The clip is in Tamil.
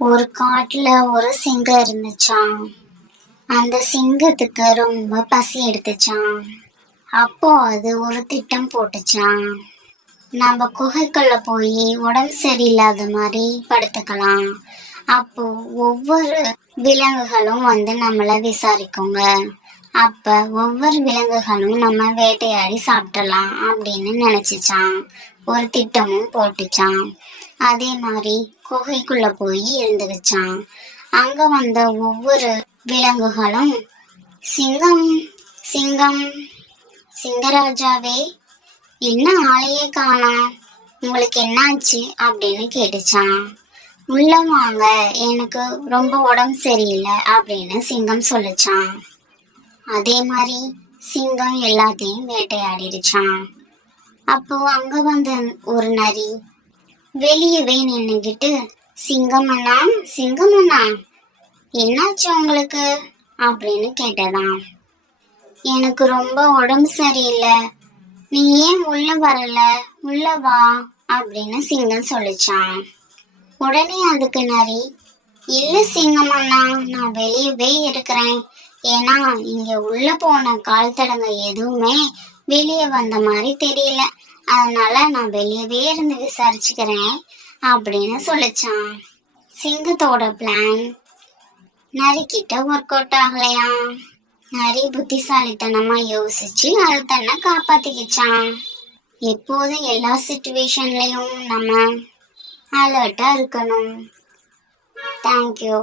ஒரு காட்டுல ஒரு சிங்கம் இருந்துச்சாம். அந்த சிங்கத்துக்கு ரொம்ப பசி எடுத்துச்சாம். அப்போ அது ஒரு திட்டம் போட்டுச்சாம். நம்ம குகைக்குள்ள போய் உடம்பு சரியில்லாத மாதிரி படுத்துக்கலாம். அப்போ ஒவ்வொரு விலங்குகளும் வந்து நம்மள விசாரிக்குங்க. அப்ப ஒவ்வொரு விலங்குகளும் நம்ம வேட்டையாடி சாப்பிடலாம் அப்படின்னு நினைச்சுச்சான். ஒரு திட்டமும் போட்டுச்சான். அதே மாதிரி குகைக்குள்ள போய் இருந்துச்சான். அங்க வந்த ஒவ்வொரு விலங்குகளும் சிங்கம் சிங்கம் சிங்கராஜாவே, என்ன ஆளையே காணோம், உங்களுக்கு என்னாச்சு அப்படின்னு கேட்டுச்சான். உள்ள வாங்க, எனக்கு ரொம்ப உடம்பு சரியில்லை அப்படின்னு சிங்கம் சொல்லுச்சான். அதே மாதிரி சிங்கம் எல்லாத்தையும் வேட்டையாடிடுச்சான். அப்போ அங்க வந்த ஒரு நரி வெளியவே நின்னுகிட்டு, சிங்கமண்ணா சிங்கமண்ணா, என்னாச்சு உங்களுக்கு அப்படின்னு கேட்டதாம். எனக்கு ரொம்ப உடம்பு சரியில்லை, நீ ஏன் உள்ள வரல, உள்ள வா அப்படின்னு சிங்கம் சொல்லிச்சான். உடனே அதுக்கு நரி, இல்ல சிங்கமண்ணா, நான் வெளியவே இருக்கிறேன். ஏன்னா இங்க உள்ள போன கால் தடங்க எதுவுமே வெளியே வந்த மாதிரி தெரியல, அதனால நான் வெளியவே இருந்து விசாரிச்சுக்கிறேன் அப்படின்னு சொல்லிச்சான். சிங்கத்தோட பிளான் நரிக்கிட்ட ஒர்க் அவுட் ஆகலையா. நரி புத்திசாலித்தனமா யோசிச்சு அது தன்னை காப்பாத்திக்கிச்சான். எப்போதும் எல்லா சிச்சுவேஷன்லயும் நம்ம அலர்ட்டா இருக்கணும். தேங்க்யூ.